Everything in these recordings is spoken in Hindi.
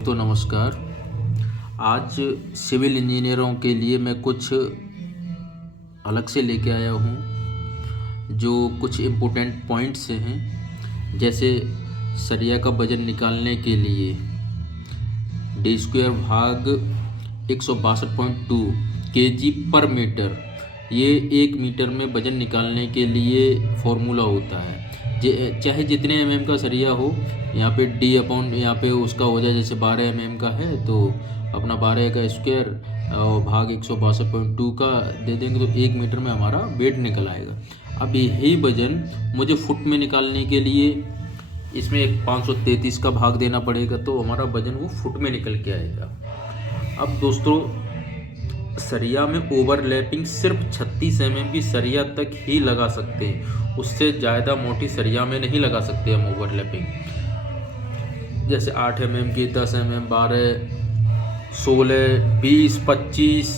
तो नमस्कार। आज सिविल इंजीनियरों के लिए मैं कुछ अलग से लेके आया हूँ, जो कुछ इम्पोर्टेंट पॉइंट्स हैं। जैसे सरिया का वज़न निकालने के लिए डी स्क्वायर भाग 162.2 केजी पर मीटर, ये 1 मीटर में वज़न निकालने के लिए फॉर्मूला होता है। चाहे जितने mm का सरिया हो, यहाँ पे डी अपॉन यहाँ पे उसका हो जाए, जैसे 12 mm का है तो अपना 12 का स्क्वायर और भाग 162.2 का दे देंगे तो 1 मीटर में हमारा वेट निकल आएगा। अब यही वजन मुझे फुट में निकालने के लिए इसमें एक 533 का भाग देना पड़ेगा, तो हमारा वजन वो फुट में निकल के आएगा। अब दोस्तों, सरिया में ओवरलैपिंग सिर्फ 36 mm की सरिया तक ही लगा सकते हैं, उससे ज़्यादा मोटी सरिया में नहीं लगा सकते हम ओवरलैपिंग। जैसे 8 mm की, 10 mm, 12, 16, 20, 25,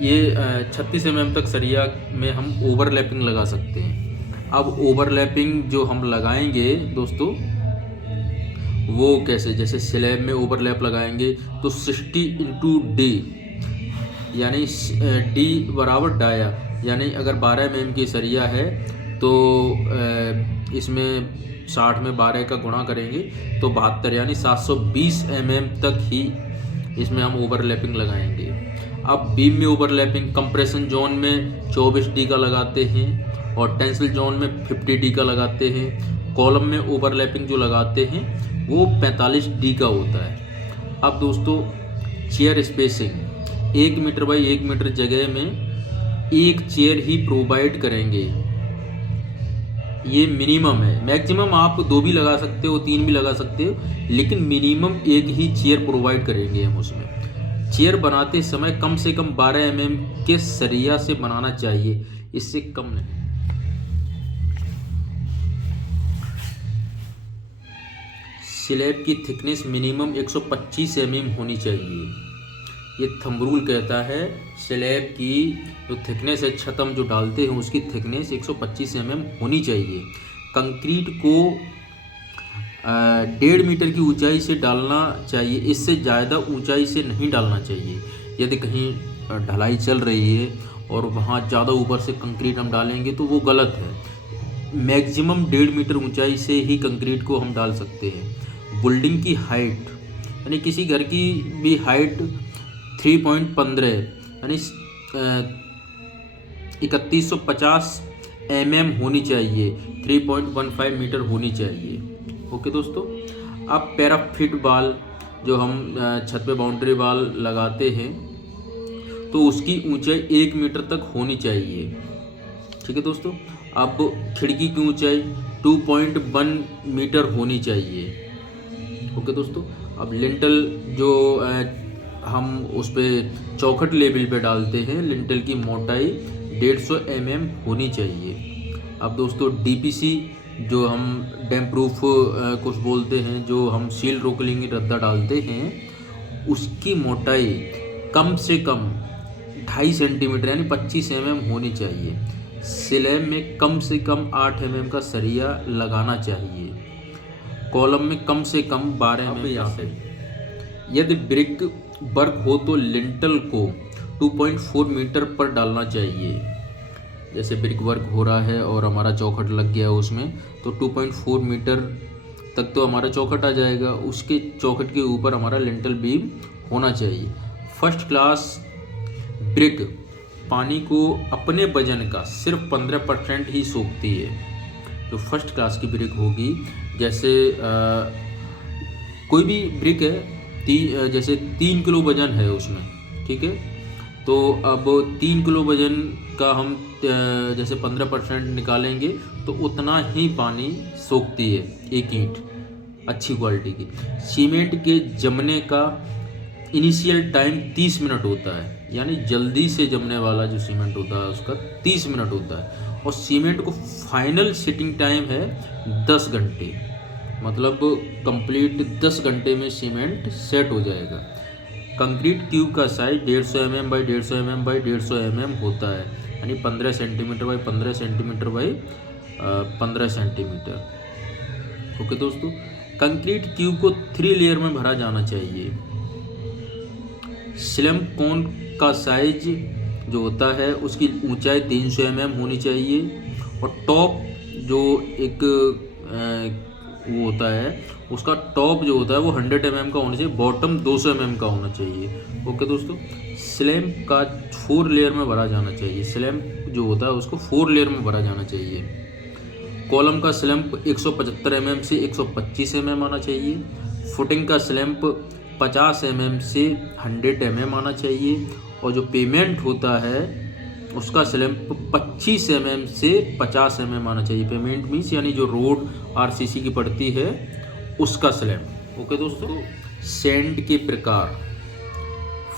ये 36 mm तक सरिया में हम ओवरलैपिंग लगा सकते हैं। अब ओवरलैपिंग जो हम लगाएंगे दोस्तों, वो कैसे? जैसे स्लैब में ओवरलैप लगाएंगे तो 60 × D, यानी D बराबर डाया, यानी अगर 12 mm की सरिया है तो इसमें 60 में 12 का गुणा करेंगे तो 72, यानी 720 mm तक ही इसमें हम ओवरलैपिंग लगाएंगे। अब बीम में ओवरलैपिंग कंप्रेशन जोन में 24 D का लगाते हैं और टेंसिल जोन में 50 D का लगाते हैं। कॉलम में ओवरलैपिंग जो लगाते हैं वो 45 D का होता है। अब दोस्तों, chair spacing 1 metre by 1 metre जगह में एक चेयर ही प्रोवाइड करेंगे, ये मिनिमम है। मैक्सिमम आप 2 भी लगा सकते हो, 3 भी लगा सकते हो, लेकिन मिनिमम एक ही चेयर प्रोवाइड करेंगे हम उसमें। चेयर बनाते समय कम से कम 12 mm के सरिया से बनाना चाहिए, इससे कम नहीं। स्लैब की थिकनेस मिनिमम 125 mm होनी चाहिए। ये थंब रूल कहता है स्लैब की जो थिकनेस है, छत हम जो डालते हैं उसकी थिकनेस 125 mm होनी चाहिए। कंक्रीट को 1.5 मीटर की ऊंचाई से डालना चाहिए, इससे ज़्यादा ऊंचाई से नहीं डालना चाहिए। यदि कहीं ढलाई चल रही है और वहाँ ज़्यादा ऊपर से कंक्रीट हम डालेंगे तो वो गलत है। मैक्सिमम 1.5 मीटर ऊंचाई से ही कंक्रीट को हम डाल सकते हैं। बिल्डिंग की हाइट, यानी किसी घर की भी हाइट 3.15 यानी 3150 mm होनी चाहिए, 3.15 मीटर होनी चाहिए। ओके दोस्तों, अब पैराफिट वाल जो हम छत पे बाउंड्री वाल लगाते हैं तो उसकी ऊंचाई 1 मीटर तक होनी चाहिए। ठीक है दोस्तों। अब खिड़की की ऊंचाई 2.1 मीटर होनी चाहिए। ओके दोस्तों। अब लिंटल जो हम उस पर चौखट लेवल पे डालते हैं, लिंटल की मोटाई 150 mm होनी चाहिए। अब दोस्तों, डीपीसी जो हम डैम प्रूफ कुछ बोलते हैं, जो हम सील रोकलिंग रद्दा डालते हैं, उसकी मोटाई कम से कम 2.5 सेंटीमीटर यानी 25 mm होनी चाहिए। स्लैब में कम से कम 8 mm का सरिया लगाना चाहिए। कॉलम में कम से कम 12 mm का सरिया। यदि ब्रिक वर्क हो तो लिंटल को 2.4 मीटर पर डालना चाहिए। जैसे ब्रिक वर्क हो रहा है और हमारा चौखट लग गया उसमें, तो 2.4 मीटर तक तो हमारा चौखट आ जाएगा। उसके चौखट के ऊपर हमारा लिंटल बीम होना चाहिए। फर्स्ट क्लास ब्रिक पानी को अपने वजन का सिर्फ 15% ही सोखती है। जो फर्स्ट क्लास की ब्रिक होगी, जैसे कोई भी ब्रिक है, जैसे 3 किलो वजन है उसमें, ठीक है, तो अब 3 किलो वजन का हम जैसे 15% निकालेंगे तो उतना ही पानी सोखती है एक ईंट अच्छी क्वालिटी की। सीमेंट के जमने का इनिशियल टाइम 30 मिनट होता है, यानी जल्दी से जमने वाला जो सीमेंट होता है उसका 30 मिनट होता है, और सीमेंट को फाइनल सिटिंग टाइम है 10 घंटे। मतलब कंप्लीट 10 घंटे में सीमेंट सेट हो जाएगा। कंक्रीट क्यूब का size 150 mm by 150 mm by 150 mm होता है, यानी 15 centimetre by 15 centimetre by 15 centimetre. Okay दोस्तों। कंक्रीट क्यूब को 3 लेयर में भरा जाना चाहिए। स्लैम कोन का साइज जो होता है उसकी ऊंचाई 300 mm होनी चाहिए और टॉप जो एक वो होता है उसका टॉप जो होता है वो 100 mm का होना चाहिए, बॉटम 200 mm का होना चाहिए। ओके दोस्तों, स्लैम का 4 लेयर में भरा जाना चाहिए। स्लैम जो होता है उसको 4 लेयर में भरा जाना चाहिए। कॉलम का स्लैम्प 175 mm से 125 mm आना चाहिए। फुटिंग का स्लैम्प 50 mm से 100 mm आना चाहिए और जो पेमेंट होता है उसका स्लैम्प 25 mm से 50 mm आना चाहिए। पेमेंट मीन्स यानी जो रोड आरसीसी की पड़ती है उसका स्लैम्प। ओके दोस्तों, सैंड के प्रकार।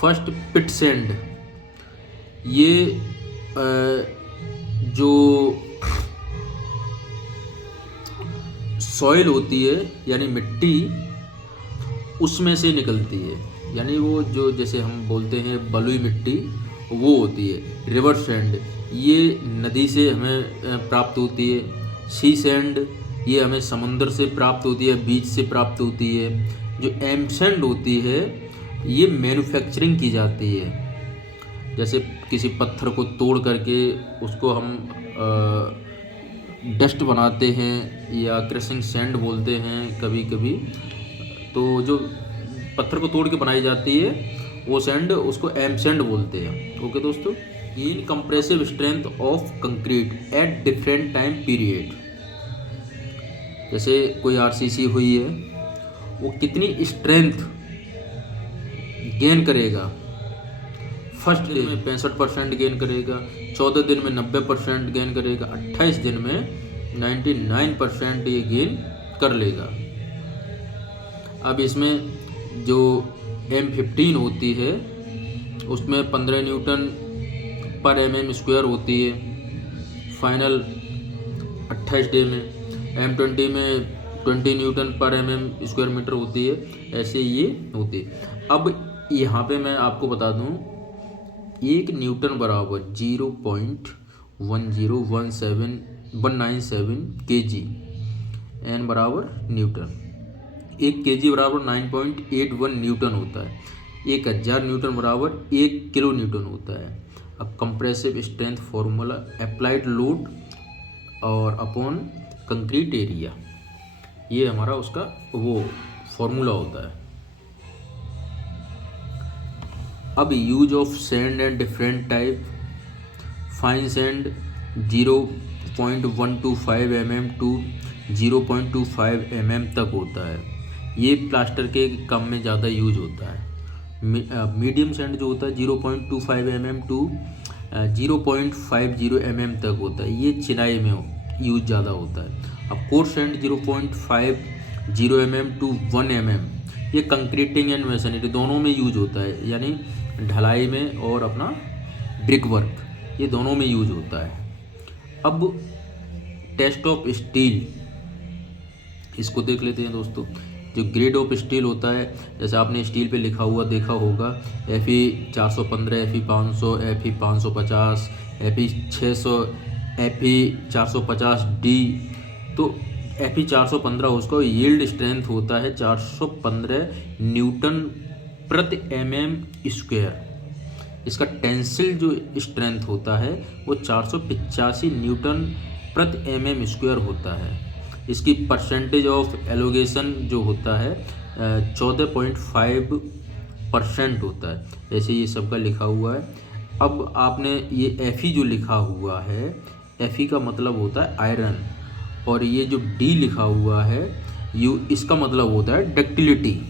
फर्स्ट पिट सैंड, ये जो सॉइल होती है यानी मिट्टी उसमें से निकलती है, यानी वो जो जैसे हम बोलते हैं बलुई मिट्टी वो होती है। रिवर सैंड ये नदी से हमें प्राप्त होती है। सी सैंड ये हमें समुद्र से प्राप्त होती है, बीच से प्राप्त होती है। जो एम सैंड होती है ये मैन्युफैक्चरिंग की जाती है, जैसे किसी पत्थर को तोड़ करके उसको हम डस्ट बनाते हैं या क्रशिंग सैंड बोलते हैं कभी कभी। तो जो पत्थर को तोड़ के बनाई जाती है वो सैंड उसको एम सैंड बोलते हैं। ओके दोस्तों, in compressive strength of concrete at different time period, जैसे कोई आरसीसी हुई है वो कितनी स्ट्रेंथ गेन करेगा। फर्स्ट दिन में 65% गेन करेगा, 14 दिन में 90% गेन करेगा, 28 दिन में 99% ये गेन कर लेगा। अब इसमें जो M15 होती है उसमें 15 न्यूटन पर mm² होती है फाइनल 28 डे में। M20 में 20 न्यूटन पर mm² मीटर होती है, ऐसे ये होती है। अब यहाँ पे मैं आपको बता दूँ 1 न्यूटन बराबर 0.10197 kg, n बराबर न्यूटन। 1 kg बराबर 9.81 न्यूटन होता है। 1000 न्यूटन बराबर 1 किलो न्यूटन होता है। अब compressive strength formula applied load और अपॉन कंक्रीट एरिया, ये हमारा उसका वो फॉर्मूला होता है। अब use of sand and different type. Fine sand 0.125 mm to 0.25 mm तक होता है, ये प्लास्टर के काम में ज़्यादा यूज होता है। मीडियम सैंड जो होता है 0.25 mm टू 0.50 mm तक होता है, ये चिनाई में यूज ज़्यादा होता है। अब coarse sand 0.50 mm to 1 mm, ये कंक्रीटिंग एंड मैसनरी दोनों में यूज होता है, यानी ढलाई में और अपना ब्रिक वर्क, ये दोनों में यूज होता है। अब टेस्ट ऑफ स्टील, इसको देख लेते हैं दोस्तों। जो ग्रेड ऑफ स्टील होता है, जैसे आपने स्टील पे लिखा हुआ देखा होगा Fe 415, Fe 500, Fe 550, Fe 600, Fe 450D। तो Fe 415 उसका यील्ड स्ट्रेंथ होता है 415 न्यूटन प्रति mm²। इसका टेंसिल जो स्ट्रेंथ होता है वो 485 न्यूटन प्रति mm² होता है। इसकी परसेंटेज ऑफ एलोगेशन जो होता है 14.5% होता है, ऐसे ये सबका लिखा हुआ है। अब आपने ये Fe जो लिखा हुआ है, Fe का मतलब होता है आयरन, और ये जो D लिखा हुआ है इसका मतलब होता है डक्टिलिटी।